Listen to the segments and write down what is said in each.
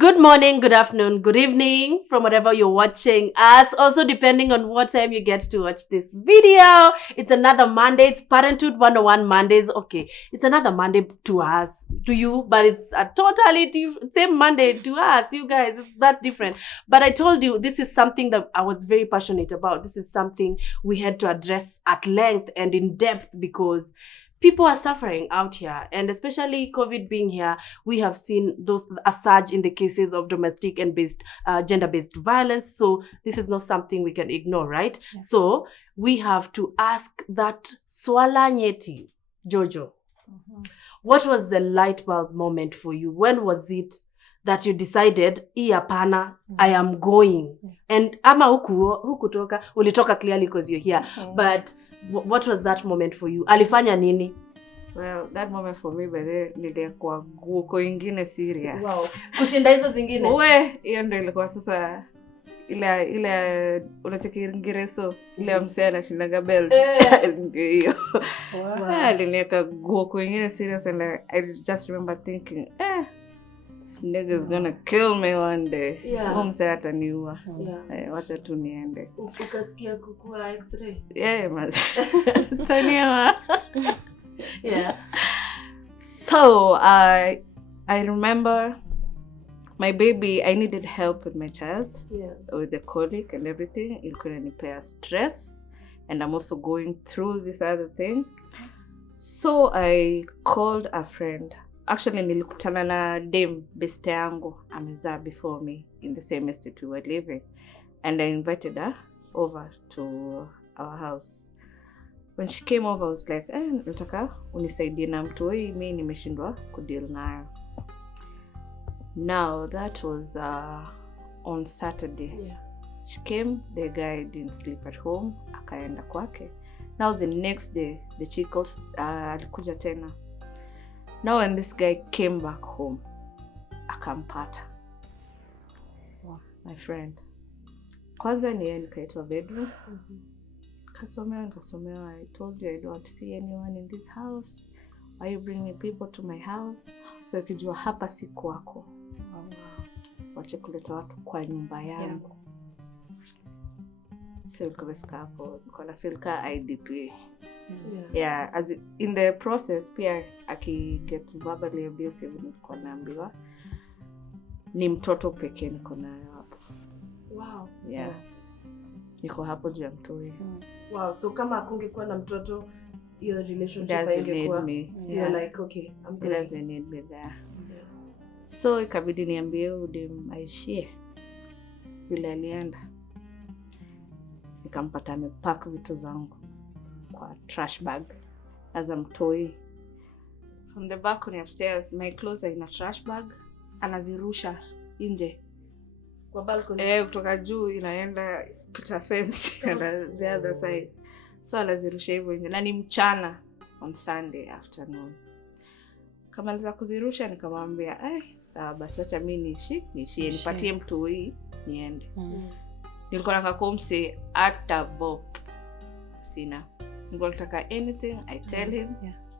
Good morning, good afternoon, good evening from whatever you're watching us. Also, depending on what time you get to watch this video. It's another Monday. It's Parenthood 101 Mondays. Okay, it's another Monday to us, to you, but it's a totally same Monday to us, you guys. It's that different. But I told you, this is something that I was very passionate about. This is something we had to address at length and in depth because people are suffering out here, and especially COVID being here, we have seen a surge in the cases of domestic and gender-based violence. So this is not something we can ignore, right? Yeah. So we have to ask that swala nyeti, Jojo. Mm-hmm. What was the light bulb moment for you? When was it that you decided, hapana, I am going? And ama hukutoka, ulitoka clearly because you're here. Okay. But what was that moment for you? Alifanya nini? Well, that moment for me nilikuwa guko ingine serious. Wow. Kushinda hizo zingine? Hiyo ndio ilikuwa sasa ile unachekiingireso ile msee anashindaga belt. Ndio hiyo. Wow. Nilikuwa guko ingine serious, and I just remember thinking, this nigga is gonna kill me one day. Yeah. Msee ataniua. Yeah. Wacha tu niende. Ukasikia kukua x-ray? Yeah, mas. Taniwa. Yeah. So I remember my baby, I needed help with my child. Yeah. With the colic and everything. It couldn't repair stress. And I'm also going through this other thing. So I called a friend. Actually, nilikutana na dem beste yangu amezaa before me in the same estate we were living. And I invited her over to our house. When she came over, I was like, nataka unisaidie na mtu huyu, mimi nimeshindwa kudeal nayo. Now, that was on Saturday. Yeah. She came, the guy didn't sleep at home, akaenda kwake. Now, the next day, the chick alikuja tena. Now, when this guy came back home, akampata. Wow. My friend. Kwanza ni yeye nikaitwa bedroom. Kasomewa, I told you I don't see anyone in this house. Why are you bringing people to my house? Ukijua hapa si kwako. Wache kuleta watu kwa nyumba yangu. So nikafika hapo, nikaona feel ka IDP. Yeah, as in the process pia get verbally abusive, nilikuwa naambiwa ni mtoto pekee niko nayo hapo. Wow. Yeah. Niko hapo juu ya mtoi. Wow, so kama akungekuwa na mtoto, your relationship haingekuwa. So you're like, okay, I'm good. Doesn't need me there. Yeah. So ikabidi niambie udem aishie. Vile alienda. Nikampata amepack vitu zangu kwa trash bag as a mtoi. From the balcony upstairs, my clothes are in a trash bag. Anazirusha nje. Kwa balcony? Kutoka juu inaenda put fence and the other side. So anazirusha hivyo nje. Na ni mchana on Sunday afternoon. Kamaliza kuzirusha nikamwambia, sawa basi acha mimi niishie nipatie mtoi niende. Nilikuwa nakakomse hata bob sina. Nilikuwa nataka anything I tell him,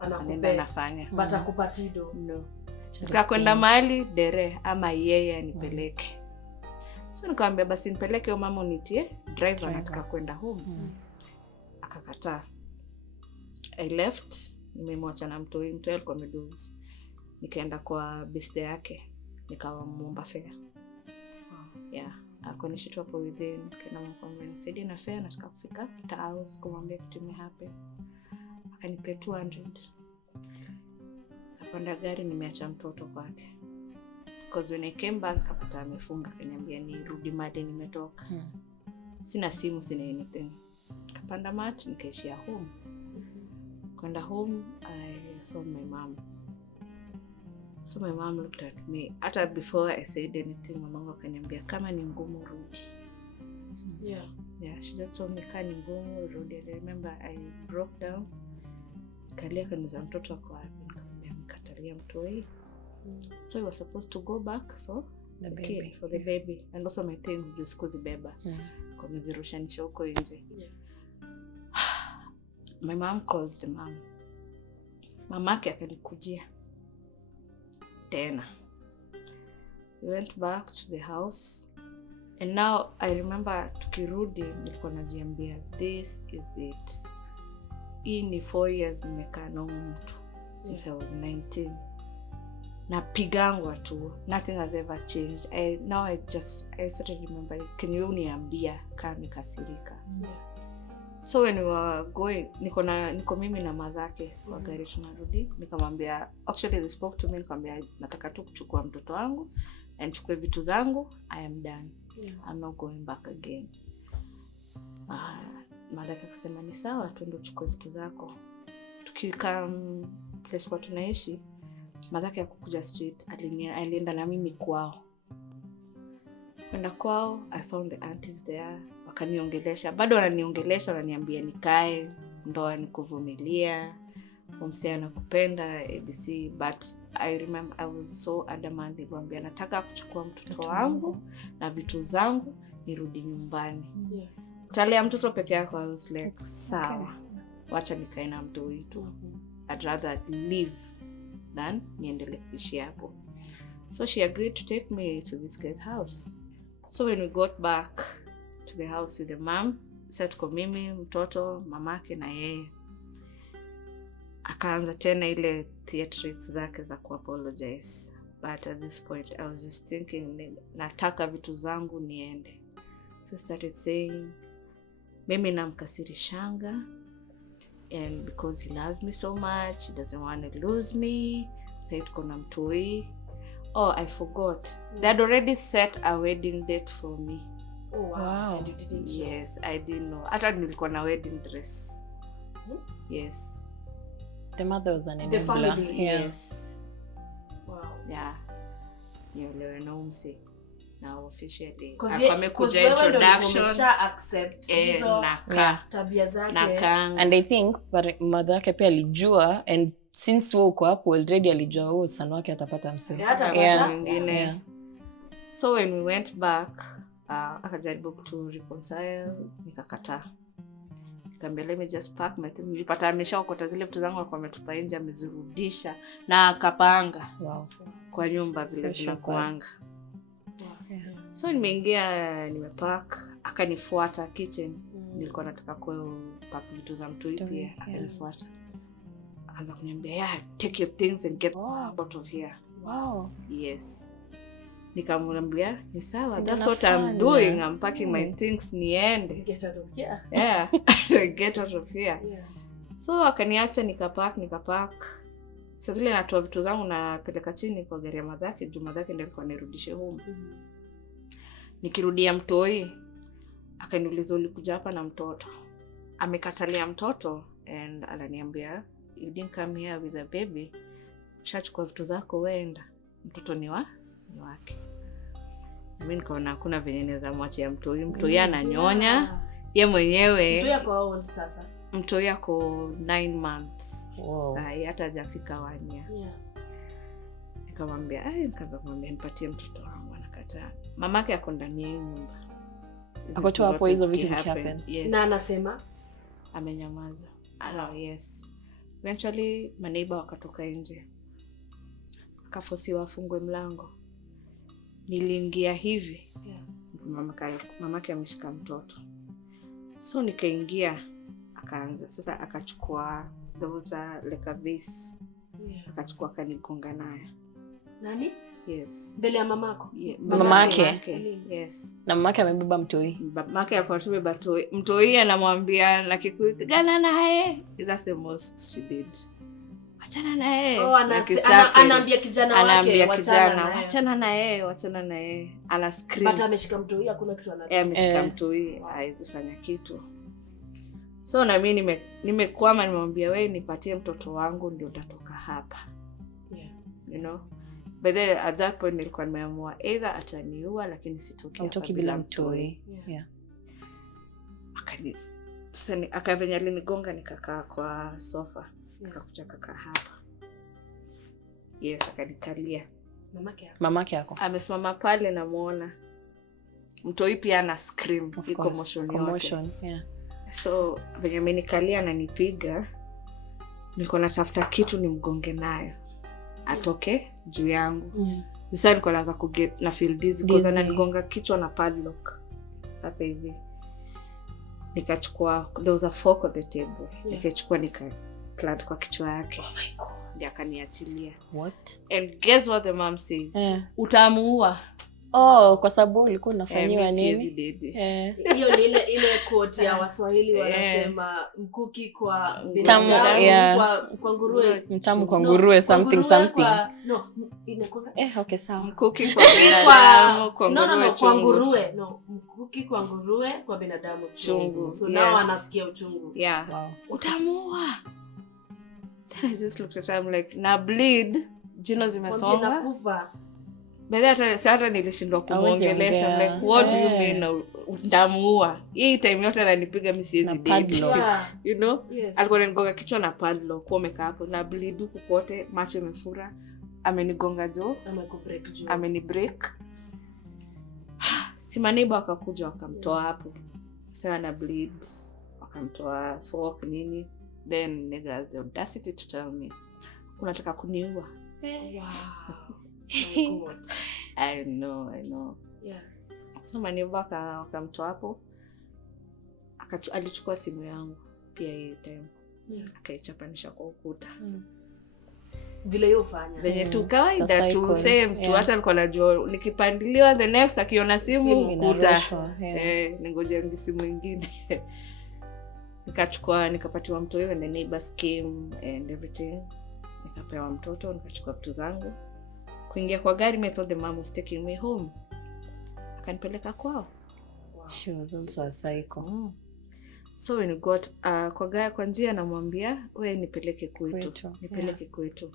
anaenda nafanya. But akupatido. No. Nikakwenda mahali dere ama yeye anipeleke. So nikamwambia basi nipeleke mama unitie driver, nataka kwenda home. Akakataa. I left, nimemwacha na mtoi alikuwa amedozi. Nikaenda kwa beste yake, nikamuomba fare. Yeah. Akonishitwa hapo within, kana mkwambia nisaidie na fare, nataka kufika house kumwambia kitu imehappen. Akanipea 200. Kapanda gari, nimeacha mtoto kwake. Because when I came back, kapata amefunga, kaniambia nirudi mali nimetoka. Sina simu, sina anything. Kapanda mat, nikaishia home. Kwenda home, I saw my mom. So my mom looked at me. Hata before I said anything, mamangu akaniambia kama ni ngumu rudi. Yeah, she just told me kama ni ngumu rudi. I remember I broke down. Kalia kaniza mtoto wako wapi? Nikamwambia mkatalia mtoi. So I was supposed to go back for the baby, for the baby. And also my things just kuzibeba. Kwa mzirushanisha huko nje. Yes. My mom called the mom. Mamake akanikujia tena. We went back to the house. And now I remember tukirudi nilikuwa najiambia this is it. Hii ni 4 years nimekaa na mtu since I was 19. Napigangwa tu. Nothing has ever changed. I started remembering, can you uniambia kama nikasirika? So when we were going, niko mimi na mazake wa gari tunarudi, nikamwambia, actually they spoke to me, nikamwambia nataka tu kuchukua mtoto wangu and chukue vitu zangu, I am done. I'm not going back again. Mazake akasema ni sawa, twende uchukue vitu zako. Tukika place kwa tunaishi, mazake hakukuja street, alienda na mimi kwao. Kwenda kwao, I found the aunties there. Wakaniongelesha, bado wananiongelesha, wananiambia nikae, ndoa ni kuvumilia, msee anakupenda ABC. But I remember I was so adamant, nikamwambia nataka kuchukua mtoto wangu na vitu zangu nirudi nyumbani. Talea mtoto peke yako. I was like, sawa, wacha nikae na mtu wetu. I'd rather live than niendelee kuishi hapo. So she agreed to take me to this guy's house. So when we got back to the house with the mom, sasa tuko mimi, mtoto, mamake na yeye. Akaanza tena ile theatrics zake za kuapologize. But at this point I was just thinking, nataka vitu zangu niende. So I started saying, mimi namkasirishanga, and because he loves me so much, he doesn't want to lose me. So tuko na mtoi. Oh, I forgot. They had already set a wedding date for me. Oh wow. And you didn't know? Yes, I didn't know. Hata nilikuwa na wedding dress. Yes. The mother was an enabler. The family. Yes. Wow. Yeah. Nielewe na umse. Now officially. Amekuja introduction. Accept hizo tabia zake. And I think mother yake pia alijua, and since uko hapo already alijua son wake atapata mse. Yeah. So when we went back, akajaribu to reconcile, nikakataa. Nikamwambia let me just pack my things. Nilipata ameshaokota zile vitu zangu alikuwa ametupa nje, amezirudisha na akapanga. Wow. Kwa nyumba vile zinakuanga. So nimeingia, nimepack, akanifuata kitchen. Nilikuwa nataka kupack vitu za mtu pia, akanifuata. Akaanza kuniambia, yeah, take your things and get out of here. Wow. Yes. Nikamwambia, ni sawa, that's what I'm doing. I'm packing my things niende. Get out of here. Yeah. Get out of here. Yeah. So akaniacha nikapack. Sasa zile natoa vitu zangu napeleka chini kwa gari ya madhake, juu madhake ndio alikuwa anirudishe home. Nikirudia mtoi, akaniuliza ulikuja hapa na mtoto. Amekatalia mtoto and ananiambia, you didn't come here with a baby. Chachukua vitu zako wenda. Mtoto ni wake. Mimi nikaona hakuna venye naweza mwachia mtoi. Mtoi ananyonya. Ye mwenyewe. Mtoi yako how old sasa? Mtoi yako 9 months. Wow. Sasa hata hajafika 1 year. Yeah. Nikamwambia, nikaanza kumwambia nipatie mtoto wangu, anakataa. Mamake yako ndani ya nyumba. Ako tu hapo hizo vitu zikihappen. Yes. Na anasema amenyamaza. Yes. Eventually maneiba wakatoka nje. Akafosiwa afungwe mlango. Niliingia hivi. Yeah. Mamake ameshika mtoto. So nikaingia, akaanza. Sasa akachukua those like a vase. Yeah. Akachukua kanigonga nayo. Nani? Yes. Mbele ya mamako? Yeah. Mamake. Yes. Na mamake amebeba mtoi. Mamake akwatubeba mtoi. Mtoi anamwambia na Kikuyu, "Gana naye." That's the most she did. Achana naye. Anaambia kijana wake, "Achana naye." Ana scream. But ameshika mtoi, hakuna kitu anataka. Ameshika mtoi, haizi fanya kitu. So na mimi nimekwama, nimemwambia wewe nipatie mtoto wangu ndio utatoka hapa. Yeah. You know? But then at that point nilikuwa nimeamua either ataniua lakini sitoki hapa bila mtoi. Yeah. Akavenya alinigonga, nikakaa kwa sofa. Nikakuja kakaa hapa. Yes, akanikalia. Mamake yako amesimama pale, namuona. Mtoi pia ana scream, iko commotion. Yeah. So venye amenikalia ananipiga, niko natafuta kitu nimgonge nayo atoke juu yangu. Sasa nilikuwa naanza kuget na feel dizzy because ananigonga kichwa na padlock hapa hivi. Nikachukua, there was a fork on the table. Nikachukua plant kwa kichwa yake. Oh my god. Ndiye akaniachilia. What? And guess what the mom says? Utamuua. Kwa sababu ulikuwa unafanyiwa nini? Hiyo ni ile quote ya Waswahili wanasema mkuki kwa binadamu kwa nguruwe, mtamu kwa nguruwe, something. Okay, sawa. Mkuki kwa binadamu kwa nguruwe kwa nguruwe. Mkuki kwa nguruwe, kwa binadamu chungu. So now anasikia uchungu. Wow. Utamuua. Then I just looked at him like, na bleed, jino zimesonga. Nakufa. Baada hata nilishindwa kumuongelesha like what do you mean ndamuua. Hii time yote ananipiga mimi siwezi date. You know? Yes. Alikuwa ananigonga kichwa na padlock kwa umekaa hapo na bleed huko kote, macho yamefura. Amenigonga jaw, amenibreak. Simaniba akakuja wakamtoa hapo. Sasa ana bleeds, wakamtoa fork nini. Then niggas the audacity to tell me unataka kuniua. Wow. I know. Yeah. So maniba wakamtoa hapo. Alichukua simu yangu pia hiyo time. Akaichapanisha kwa ukuta. Vile yofanya. Venye tu kawaida tu same tu, hata alikuwa anajua nikipandiliwa the next akiona simu ukuta. Ningoje simu nyingine. Nikapatiwa mtoto and the neighbors came and everything. Nikapewa mtoto, nikachukua vitu zangu. Kuingia kwa gari, I told the mom was taking me home. Akanipeleka kwao. Wow. She was also a psycho. So when we got kwa gari kwa njia namwambia, wewe nipeleke kwetu. Nipeleke kwetu.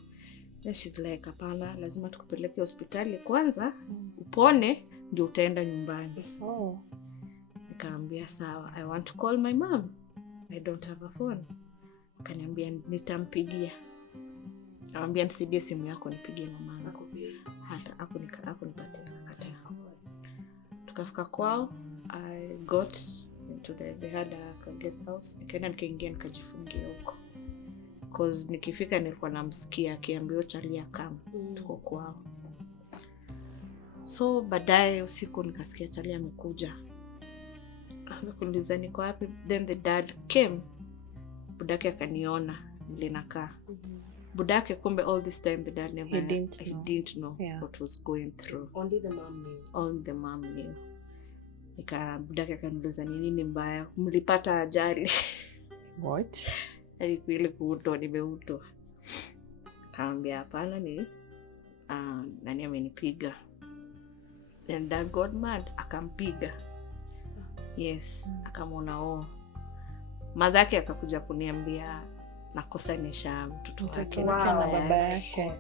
Then she's like, hapana, lazima tukupeleke hospitali kwanza, upone ndio utaenda nyumbani. Nikamwambia sawa, I want to call my mom. I don't have a phone. Akaniambia nitampigia. Nikamwambia nisaidie simu yako nipigie mamangu. Hata hapo nipatie nakataa. Tukafika kwao, I got into they had a guest house. Nikaingia nikajifungia huko. Cause nikifika nilikuwa namsikia akiambia Chalia kama tuko kwao. So baadaye usiku nikasikia Chalia amekuja. Akaniuliza niko wapi, then the dad came. Budake akaniona vile nakaa. Budake kumbe all this time the dad never didn't know what was going through. Only the mom knew. Budake akaniuliza nini mbaya, mlipata ajali? What? Alikuwa kuuto nimeuto. Kaambia hapana ni nani amenipiga. Then that got mad, akampiga. Yes, akamwona madhake akakuja kuniambia nakosanisha mtoto wake na baba yake.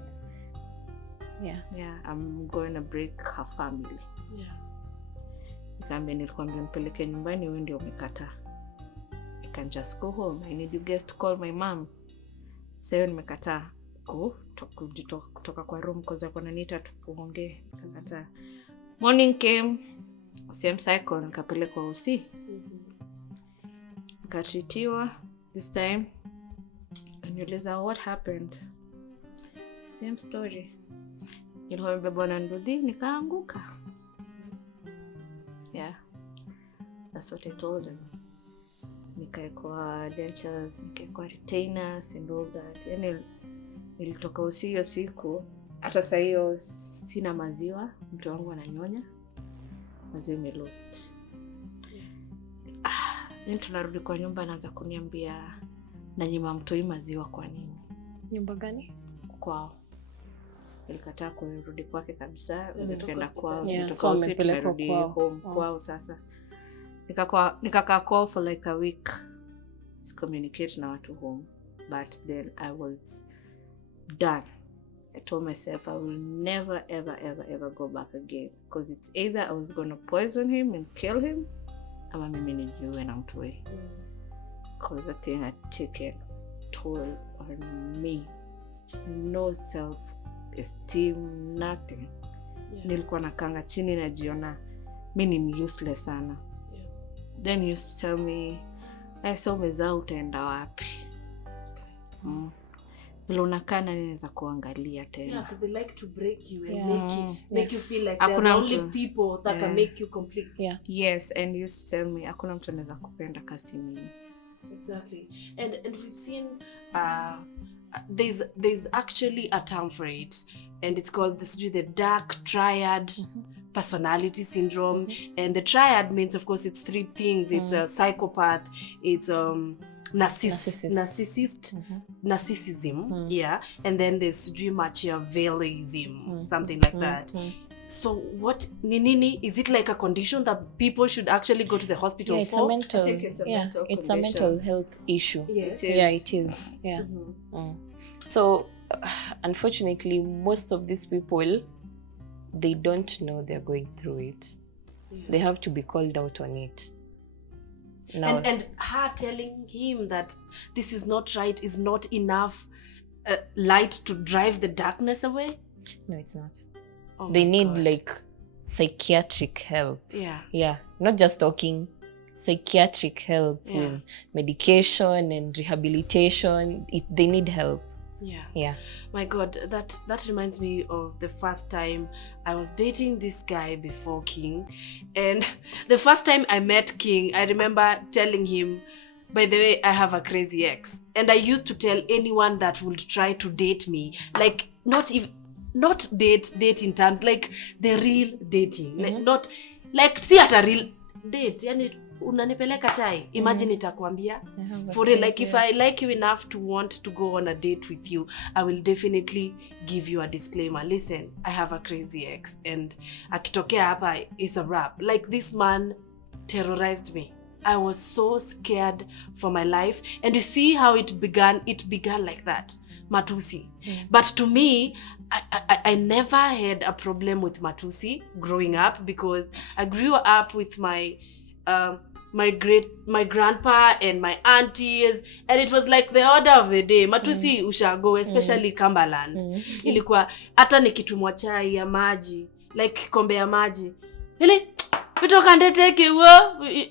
Yeah, I'm going to break her family. Nikamwambia nilikwambia mpeleke nyumbani, wewe ndio umekataa. I can just go home. I need you guys to call my mom. Sasa nimekataa. Kutoka kwa room kwanza kwa naniita tuongee. Nikakataa. Morning came, same cycle, nikapelekwa usi. Nikatitiwa this time. Kaniuliza what happened? Same story. Nilikuwa mbeba na ndudi nikaanguka. Yeah. That's what I told him. Nikaekwa dentures, nikaekwa retainers and all that. Yani nilitoka usi hiyo siku. Hata saa hiyo sina maziwa, mtu wangu ananyonya. Maziwa imelost. Then tunarudi kwa nyumba, anaanza kuniambia nanyima mtoi maziwa kwa nini? Nyumba gani? Kwao. Nilikataa kurudi kwake kabisa. Tukaenda kwao. So amepelekwa home kwao sasa. Nikakaa kwao for like a week. Communicate na watu home. But then I was done. I told myself I will never ever go back again. Because it's either I was going to poison him and kill him, ama mimi nijiue na mtoe. Because that thing had taken toll on me. No self-esteem, nothing. Nilikuwa nakanga chini najiona mimi ni useless sana. Then you tell me, so umezaa utaenda wapi? vile unakaa nani anaweza kuangalia tena. Yeah, because they like to break you and Yeah. make you feel like they're the only people that can make you complete. Yeah. Yes, and you used to tell me hakuna mtu anaweza kupenda kasi mimi. Exactly. And we've seen there's actually a term for it, and it's called the dark triad personality syndrome. And the triad means, of course, it's 3 things. It's a psychopath, it's narcissist, narcissism, yeah, and then there's Machiavellism, something like that. So what nini is it, like a condition that people should actually go to the hospital it's for? a mental, I think it's a mental it's condition. a mental health issue. Yes. It is. Yeah. So unfortunately, most of these people, they don't know they're going through it. They have to be called out on it. Now, and her telling him that this is not right is not enough light to drive the darkness away? no, it's not. Oh They my need God. like psychiatric help. Yeah. Not just talking, psychiatric help with medication and rehabilitation. They need help. Yeah. My God, that reminds me of the first time I was dating this guy before King. And the first time I met King, I remember telling him, by the way, I have a crazy ex. And I used to tell anyone that would try to date me, like not date in terms, like the real dating. Like, not, like, see at a real date. Yani, unanipeleka chai, imagine itakwambia for real, like if I like you enough to want to go on a date with you, I will definitely give you a disclaimer. Listen, I have a crazy ex, and akitokea hapa is a wrap. Like, this man terrorized me. I was so scared for my life. And you see how it began like that, matusi. But to me, I never had a problem with matusi growing up, because I grew up with my grandpa and my aunties, and it was like the order of the day. Matusi ushago, especially Cumberland. Ilikuwa hata nikitumwa chai ya maji, like kikombe ya maji, ile kutoka ndeteke wo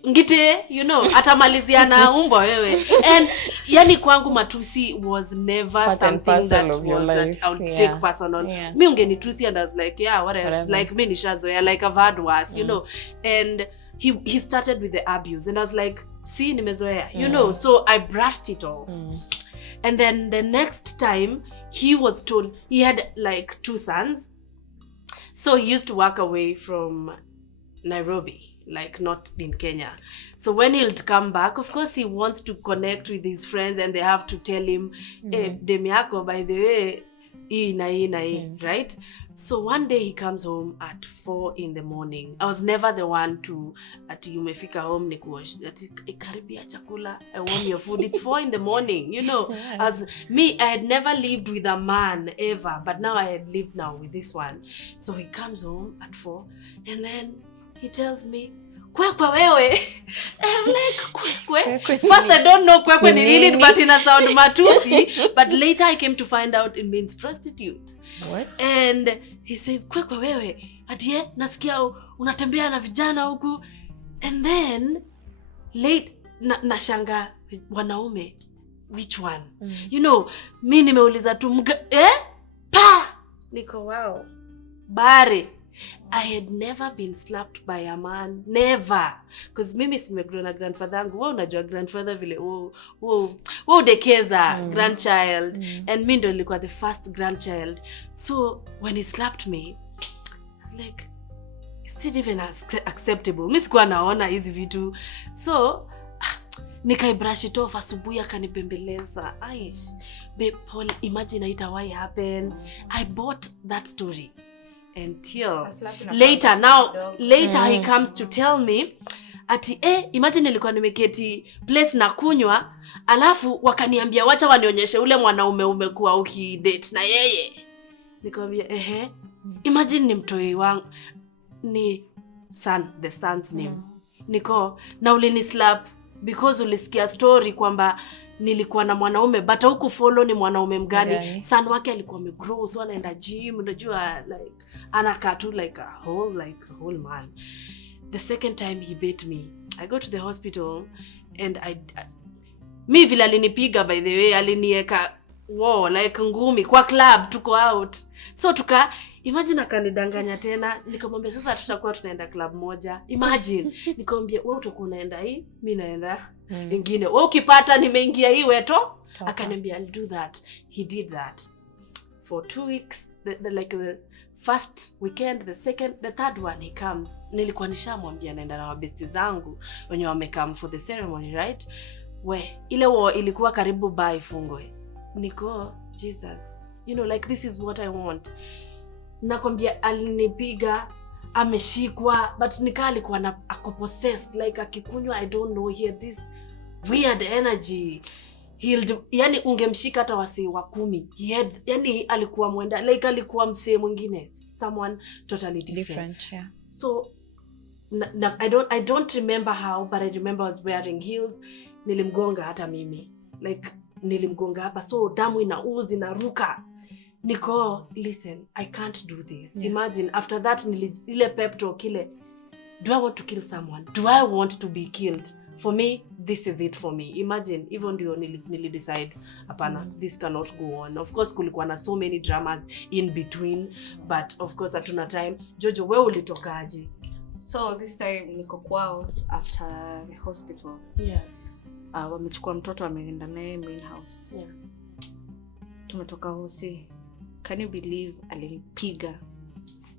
ngite, you know, atamalizia na umbo wewe. And yani kwangu matusi was never something that was that I would take personal. Mi ungenitusi and I was like, yeah, whatever. Like, mi nishazoea, like I've had worse, you know. And he started with the abuse, and I was like, see, nimezoea, you know. So I brushed it off. And then the next time he was told, he had like 2 sons, so he used to work away from Nairobi, like not in Kenya. So when he'll come back, of course he wants to connect with his friends, and they have to tell him, hey, Demiako, by the way, right? So one day he comes home at 4 in the morning. I was never the one to ati umefika home nikuwash ati karibia chakula, I warm your food. It's 4 in the morning, you know. As me, I had never lived with a man ever, but now I had lived now with this one. So he comes home at 4, and then he tells me, kwekwe wewe. I'm like, kwekwe? First I don't know kwekwe ni nini, but in a sound matusi. But later I came to find out it means prostitute. What? And he says, kwekwe wewe, atie nasikia unatembea na vijana huku. And then late nashanga wanaume, which one? You know, mi nimeuliza tu pa niko wow. Bare. I had never been slapped by a man, never. Because mimi simegrow na grandfather yangu. Wewe unajua grandfather vile udekeza grandchild, and mimi ndo nilikuwa the first grandchild. So when he slapped me, I was like, it's not even acceptable. Mimi sikuwa naona hizi vitu. So nikaibrush it off. Asubuhi akanibembeleza. Aish, babe, Paul, imagine itawahi happen. I bought that story. Until later he comes to tell me ati imagine nilikuwa nimeketi place na kunywa, alafu wakaniambia wacha wanionyeshe ule mwanaume umekuwa ukidate na yeye. Nikamwambia imagine ni mtoi wangu, ni son, the son's name. Niko na ulini slap because ulisikia story kwamba nilikuwa na mwanaume, but huku follow ni mwanaume mgani. Son wake alikuwa amegrow, so anaenda gym, unajua, like anakaa tu like a whole man. The second time he beat me, I go to the hospital, and mi vile alinipiga, by the way, alinieka wow, like ngumi kwa club tuko out. So imagine akanidanganya tena, nikamwambia sasa tutakuwa tunaenda club moja. Imagine nikamwambia wewe utakuwa unaenda hii, mimi naenda nyingine. Wewe ukipata nimeingia hii weto, akaniambia I'll do that. He did that for 2 weeks. The first weekend, the second, the third one he comes. Nilikuwa nishamwambia naenda na mabesti zangu wenye wamekam for the ceremony, right? Ile ilikuwa karibu bar ifungwe. Niko Jesus, you know, like this is what I want. Nakwambia alinipiga, ameshikwa, but nikaa alikuwa ako possessed, like akikunywa, I don't know, he had this weird energy. Yani ungemshika hata wasi wa 10. Yani alikuwa mwenda, like alikuwa msee mwingine, someone totally different. Yeah. So I don't remember how, but I remember I was wearing heels. Nilimgonga hata mimi, like nilimgonga hapa, so damu inauzi na ruka. Niko, listen, I can't do this. Yeah. Imagine after that ile pep talk ile, do I want to kill someone? Do I want to be killed? For me, this is it for me. Imagine, even ndio decide hapana, this cannot go on. Of course kulikuwa na so many dramas in between, but of course hatuna time. Jojo, wewe ulitokaje? So this time niko kwao after the hospital. Yeah. Wamechukua mtoto ameenda naye main house. Yeah. Tumetoka hosi. Can you believe alinipiga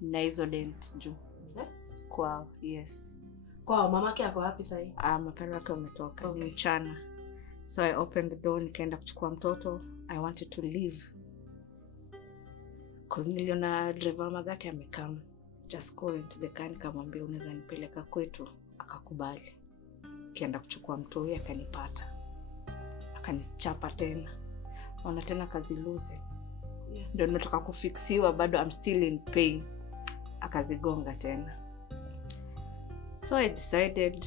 na hizo dent juu? Yeah. Kwao, yes. Kwao, mamake ako wapi sasa? Mapema wake wametoka, ni mchana. So I opened the door, nikaenda kuchukua mtoto. I wanted to leave. Cause niliona driver madhake amekam. Just go into the car, nikamwambia unaweza nipeleka kwetu. Akakubali. Kienda kuchukua mtoto, akanipata. Akanichapa tena. Ona tena kaziluze. Yeah. Ndio nimetoka kufixiwa, bado I'm still in pain. Akazigonga tena. So I decided,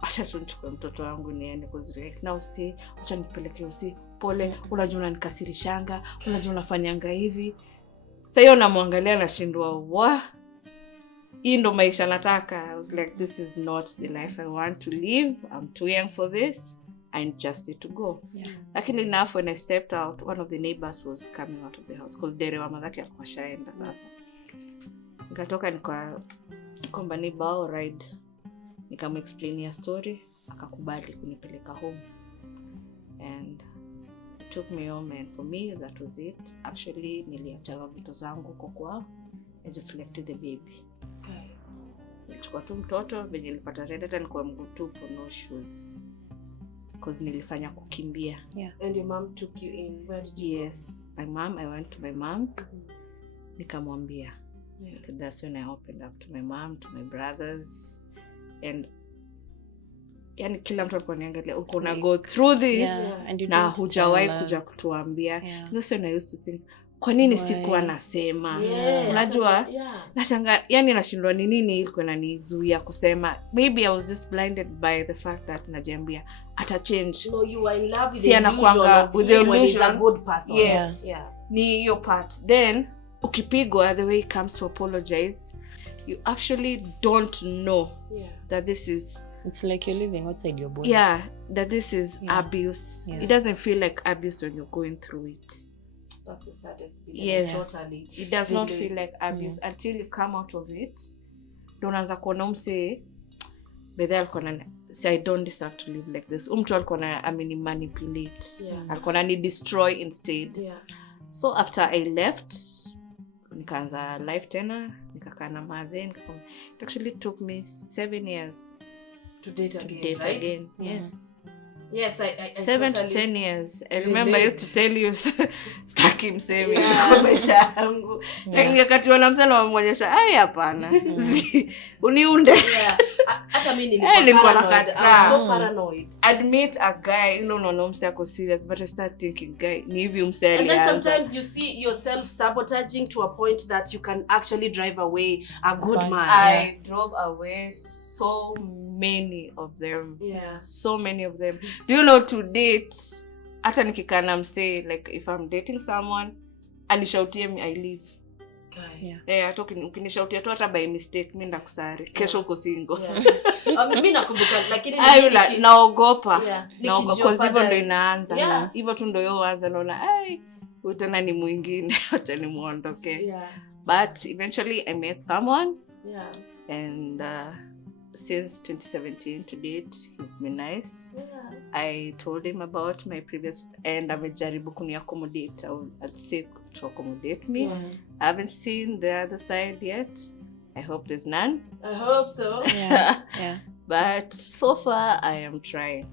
acha tuchukue mtoto wangu niende kuzirek. Now stay, acha nipeleke usi. Pole, unajua unanikasirishanga, unajua unafanyanga hivi. Sasa hiyo namwangalia nashindwa, hii ndo maisha nataka. I was like, this is not the life I want to live. I'm too young for this. I just need to go. Yeah. Luckily enough, when I stepped out, one of the neighbors was coming out of the house because dere wa madhaki alikuwa shaenda sasa. Nikatoka nikomba neighbor au ride. Nikamexplainia story, akakubali kunipeleka home. And it took me home, and for me that was it. Actually, niliacha vitu zangu kwa I just left the baby. Okay. Nilichukua tu mtoto, venye nilipata renda hata nilikuwa mguu tupu, no shoes. Because nilifanya kukimbia. Yeah. And your mom took you in. Where did you go? My mom, I went to my mom. Nikamwambia. Yeah. That's when I opened up to my mom, to my brothers. And yani kila mtu alikuwa niangalia, uko na go through this. Yeah. And you na hujawahi kuja kutuambia. Yeah. That's when I used to think, kwa nini sikuwa nasema? Yeah. Unajua? Yeah. Nashanga, yani nashindwa ni nini ilikuwa inanizuia kusema. Maybe I was just blinded by the fact that najiambia ata change. No, you are in love with Si the anakuanga illusion with the when he's a illusion. good person. Yes. Yeah. Ni hiyo part. Then ukipigwa, the way it comes to apologize, you actually don't know that this is, it's like you're living outside your body. Yeah, that this is abuse. Yeah. It doesn't feel like abuse when you're going through it. That's the saddest bit. Yes. Totally. It does not feel like abuse until you come out of it. Don't anza kuona mse bedha alikuwa na say I don't deserve to live like this. Mtu alikuwa na amini manipulate. Yeah. Alikuwa na ni destroy instead. Yeah. So after I left, nikaanza life tena, nikakaa na madhe, it actually took me 7 years to date to again, date right? again. Yes. Yes, I 7 totally to 10 years. I remember I used to tell you staki msemi Yeah. kwa maisha yangu. Wakati wanamsema wamwonyesha, hapana. Uniunde. Yeah. Hata mimi nilikuwa nakataa. so paranoid. Admit a guy, no mse ako serious, but I start thinking guy, ni hivi mse And then alianza. sometimes you see yourself sabotaging to a point that you can actually drive away a good man. I drove away so many of them. Yeah. So many of them. Do you know, to date, hata nikikaa na mse, like if I'm dating someone, anishautie me, I leave. Hata ukinishautia tu hata by mistake mimi ndakusari. Kesho uko single. Mimi nakumbuka lakini naogopa. Naogopa kwa hivyo ndo inaanza. Hivyo tu ndo yoanza naona utana ni mwingine acha nimuondoke. But eventually I met someone. And since 2017 to date, he's been nice. I told him about my previous and amejaribu kuni accommodate. I'd say to accommodate me. I haven't seen the other side yet. I hope there's none. I hope so. But so far I am trying.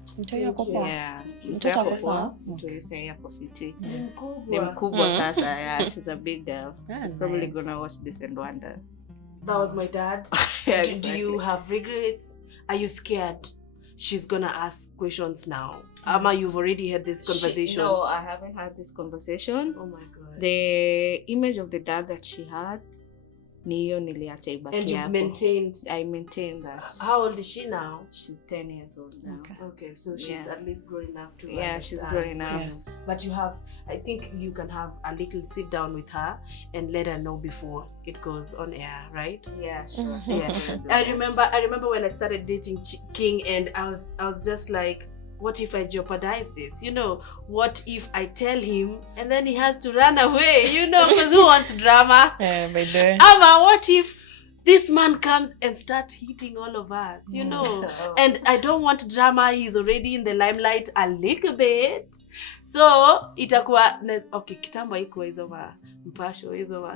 Ni mkubwa sasa. She's a big girl. She's probably gonna watch this and wonder. That was my dad. Exactly. Do you have regrets? Are you scared she's gonna ask questions now? Ama, you've already had this conversation? No, I haven't had this conversation. Oh my God. The image of the dad that she had, niyo niliacha ibaki hapo. And you've maintained? I maintained that. How old is she now? She's 10 years old now. Okay, so she's at least growing up to understand. She's growing up. But you have, I think you can have a little sit down with her and let her know before it goes on air, right? Yeah, sure. I remember when I started dating King, and I was just like, what if I jeopardize this? What if I tell him and then he has to run away? Because who wants drama? Ama, what if this man comes and starts hitting all of us, and I don't want drama. He's already in the limelight a little bit. So, itakuwa, okay, kitambo ikuwa hizo mpasho hizo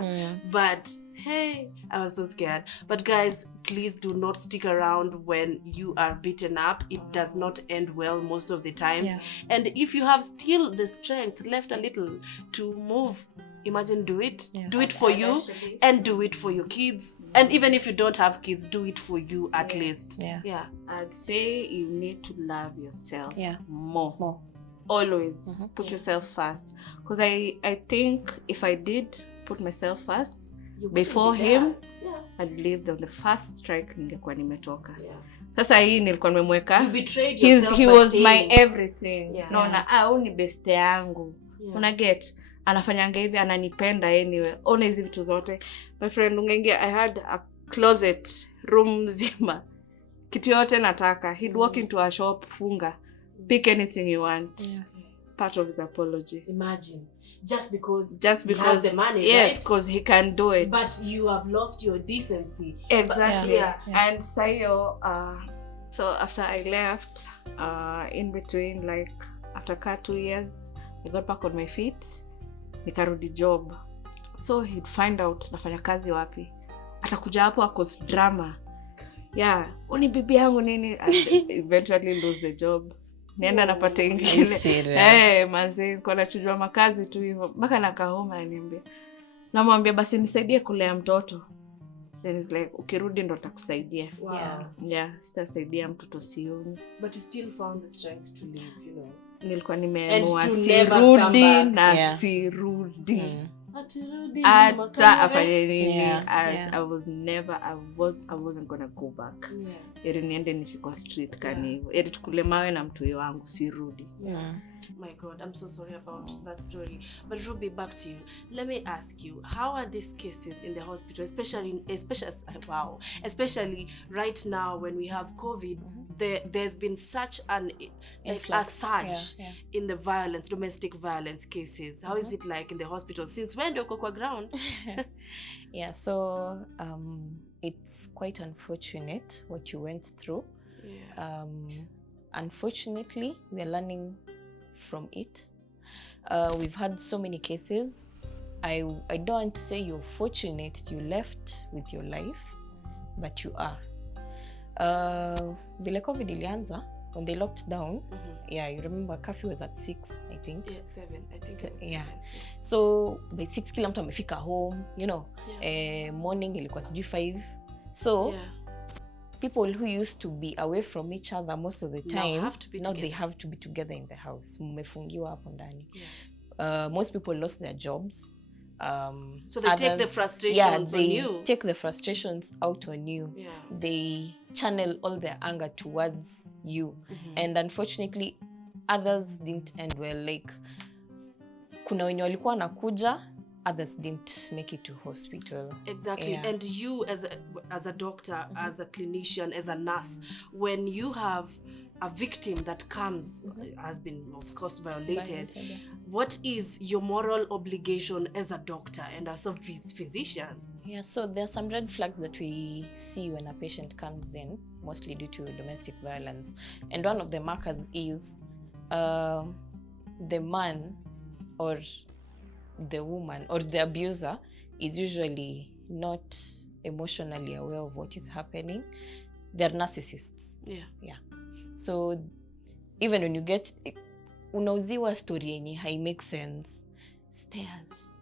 but hey, I was so scared. But guys, please do not stick around when you are beaten up. It does not end well most of the times. And if you have still the strength left a little to move, imagine, do it. Do it for you and do it for your kids. And even if you don't have kids, do it for you at least. I'd say you need to love yourself more. Always put yourself first. Because I think if I did put myself first before him, I'd lived on the first strike ningekuwa nimetoka. Sasa hii nilikuwa nimemweka. You betrayed yourself. He was my everything. Naona ni best yangu. Una get? Anafanyanga hivi, ananipenda anyway. Ona hizi vitu zote. My friend, ungeingia, I had a closet room mzima. Kitu yote nataka. He'd walk into a shop, funga. Pick anything you want. Part of his apology. Imagine. Just because he has the money, yes, because he can do it. But you have lost your decency. Exactly. And Sayo, so after I left, in between, like, after 2 years, I got back on my feet. Nikarudi job. So he'd find out nafanya kazi wapi. Atakuja hapo akos drama. Uni bibi yangu nini. And eventually lose the job. Nienda napata ingine. Manzi, kwa nachujua makazi tu hivyo. Mpaka nakahoma ananiambia. Namwambia basi nisaidie kulea mtoto. Then he's like, ukirudi ndo takusaidia. Sitasaidia mtoto sioni. But you still found the strength to live, Nilikuwa nimeamua sirudi na sirudi. Hata afanye nini. I wasn't gonna go back. Eri niende nishi kwa street kani hivyo. Eri tukule mawe na mtu wangu sirudi. My God, I'm so sorry about that story. But Ruby, back to you. Let me ask you, how are these cases in the hospital, especially right now when we have COVID? There's been such an a surge in the violence, domestic violence cases. How is it like in the hospital? Since when do you go kwa ground? So it's quite unfortunate what you went through. Unfortunately, we are learning from it. We've had so many cases. I don't want to say you're fortunate you left with your life, but you are. Vile COVID ilianza, when they locked down, you remember curfew was at 6, I think. 7, I think it was 7. So by 6 kila mtu amefika home, morning ilikuwa sijui 5. So people who used to be away from each other most of the time, now they have to be together in the house. Mmefungiwa hapo ndani. Most people lost their jobs. So they take the frustrations on you. They take the frustrations out on you. They channel all their anger towards you. And unfortunately, others didn't end well. Like, kuna wenye walikuwa nakuja others didn't make it to hospital. Exactly. Yeah. And you as a doctor, as a clinician, as a nurse, when you have a victim that comes, has been of course violated, Yeah. what is your moral obligation as a doctor and as a physician? Yeah, so there are some red flags that we see when a patient comes in, mostly due to domestic violence. And one of the markers is the man or the woman or the abuser is usually not emotionally aware of what is happening. They're narcissists. Yeah. So even when you get unauziwa story yenye hai make sense, stairs,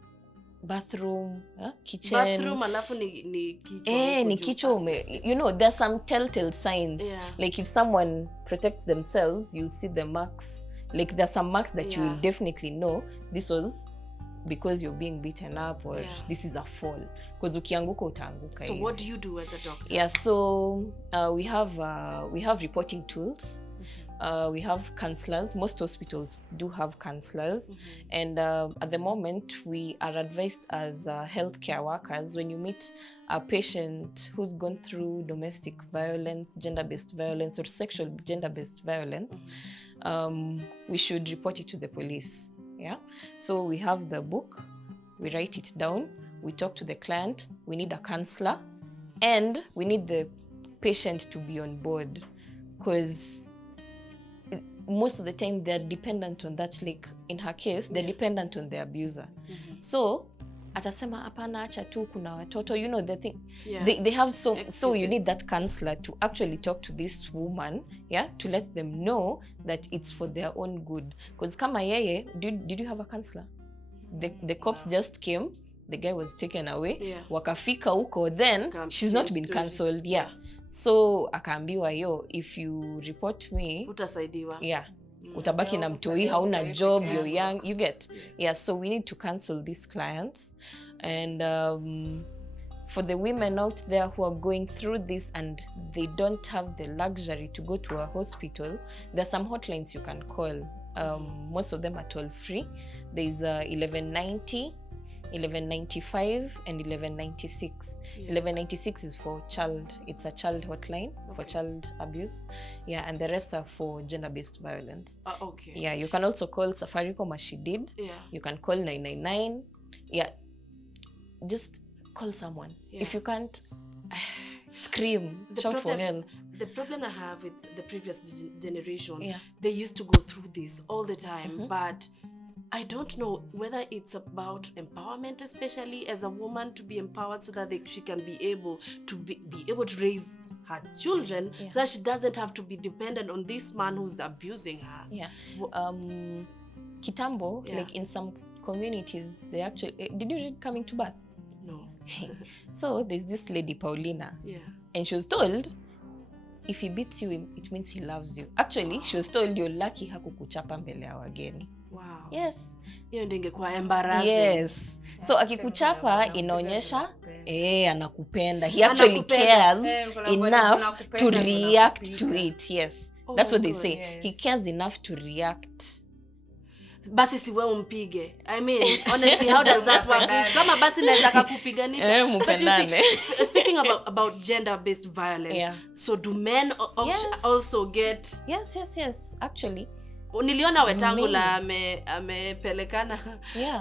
bathroom, kitchen. Bathroom alafu ni kichwa. Ni kichwa you know, there's some telltale signs. Like if someone protects themselves, you'll see the marks. Like there's some marks that you will definitely know this was because you're being beaten up or this is a fall. Because ukianguka utaanguka. So what do you do as a doctor? Yeah, so we have reporting tools. We have counselors. Most hospitals do have counselors. And at the moment, we are advised as healthcare workers, when you meet a patient who's gone through domestic violence, gender-based violence, or sexual gender-based violence, we should report it to the police. Yeah. So we have the book, we write it down, we talk to the client, we need a counselor, and we need the patient to be on board, because most of the time they're dependent on that. Like in her case, they're dependent on the abuser. So atasema hapana, acha tu kuna watoto, you know, the thing. They have so you need that counselor to actually talk to this woman, to let them know that it's for their own good. Because kama yeye, did you have a counselor? The cops just came, the guy was taken away, wakafika huko, then she's not been cancelled. So akaambiwa, yo, if you report me, utasaidiwa. Utabaki na mtoi, hauna job, you're young, you get. So we need to cancel these clients. And for the women out there who are going through this and they don't have the luxury to go to a hospital, there's some hotlines you can call. Most of them are toll free. There's 1190, 1195 and 1196. 1196 is for child. It's a child hotline for child abuse. And the rest are for gender-based violence. You can also call Safaricom as she did. You can call 999. Just call someone. If you can't, scream, shout for help. The problem I have with the previous generation, they used to go through this all the time, but I don't know whether it's about empowerment, especially as a woman, to be empowered so that she can be able to raise her children, so that she doesn't have to be dependent on this man who's abusing her. Kitambo, like in some communities, they actually... Did you read Coming to Birth? No. So there's this lady, Paulina, and she was told, if he beats you, it means he loves you. Actually, she was told, you're lucky hakukuchapa mbele ya wageni. Wow. Yes. Hiyo ndio ingekuwa embarrassing. Yes. So akikuchapa inaonyesha anakupenda. He actually cares enough to react to it. Yes. That's what they say. He cares enough to react. Basi si wewe umpige. I mean, honestly, how does that work? Kama basi naweza kukupiganisha. But you see, speaking about gender-based violence, so do men also get... Yes. Actually, niliona Wetangula amepelekana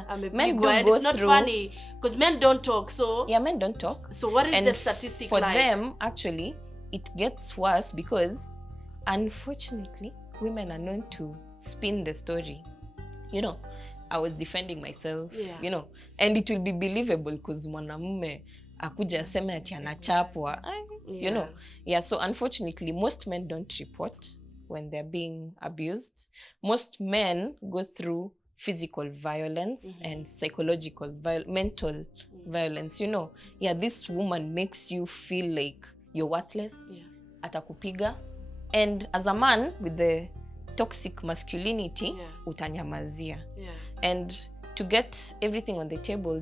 amepigwa, and it's not funny because men don't talk. So men don't talk. So what is the statistic for like? them? Actually, it gets worse because unfortunately women are known to spin the story. You know, I was defending myself, you know, and it will be believable because mwanamume akuja aseme ati anachapwa, you know. So unfortunately, most men don't report when they're being abused. Most men go through physical violence and psychological, mental violence, you know. This woman makes you feel like you're worthless, atakupiga. And as a man with the toxic masculinity, utanyamazia. And to get everything on the table,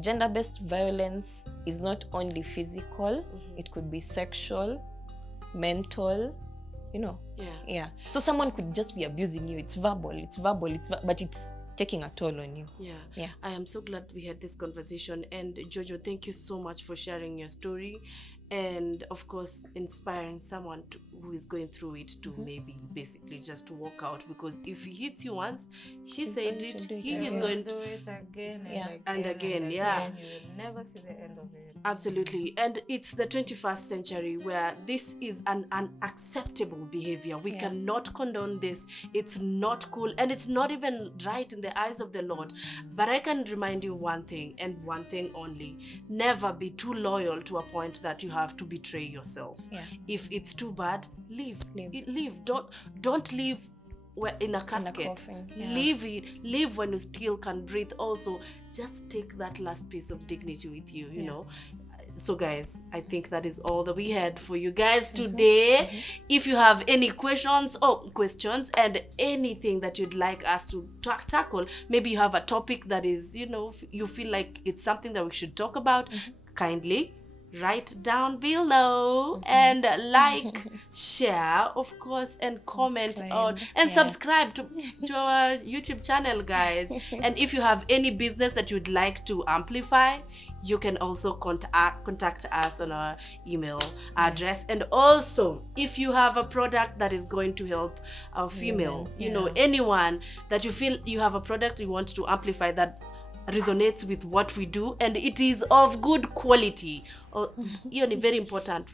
gender-based violence is not only physical, it could be sexual, mental, you know. So someone could just be abusing you. It's verbal, but it's taking a toll on you. Yeah. I am so glad we had this conversation. And Jojo, thank you so much for sharing your story, and of course inspiring someone who is going through it to maybe basically just walk out, because if he hits you once, he's he is going to do it again and again. You will never see the end of it. Absolutely. And it's the 21st century where this is an unacceptable behavior. We cannot condone this. It's not cool, and it's not even right in the eyes of the Lord. But I can remind you one thing, and one thing only: never be too loyal to a point that you have to betray yourself. If it's too bad, leave. Don't leave in a casket. Leave when you still can breathe. Also, just take that last piece of dignity with you, you know. So guys, I think that is all that we had for you guys today. If you have any questions and anything that you'd like us to tackle, maybe you have a topic that is, you know, you feel like it's something that we should talk about, kindly write down below and like, share, of course, and comment on and subscribe to our YouTube channel, guys. And if you have any business that you'd like to amplify, you can also contact us on our email address. And also, if you have a product that is going to help our female, you know, anyone that you feel you have a product you want to amplify that resonates with what we do and it is of good quality, very important,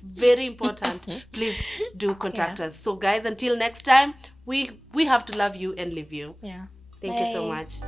please do contact us. So guys, until next time, we have to love you and leave you. Thank you so much.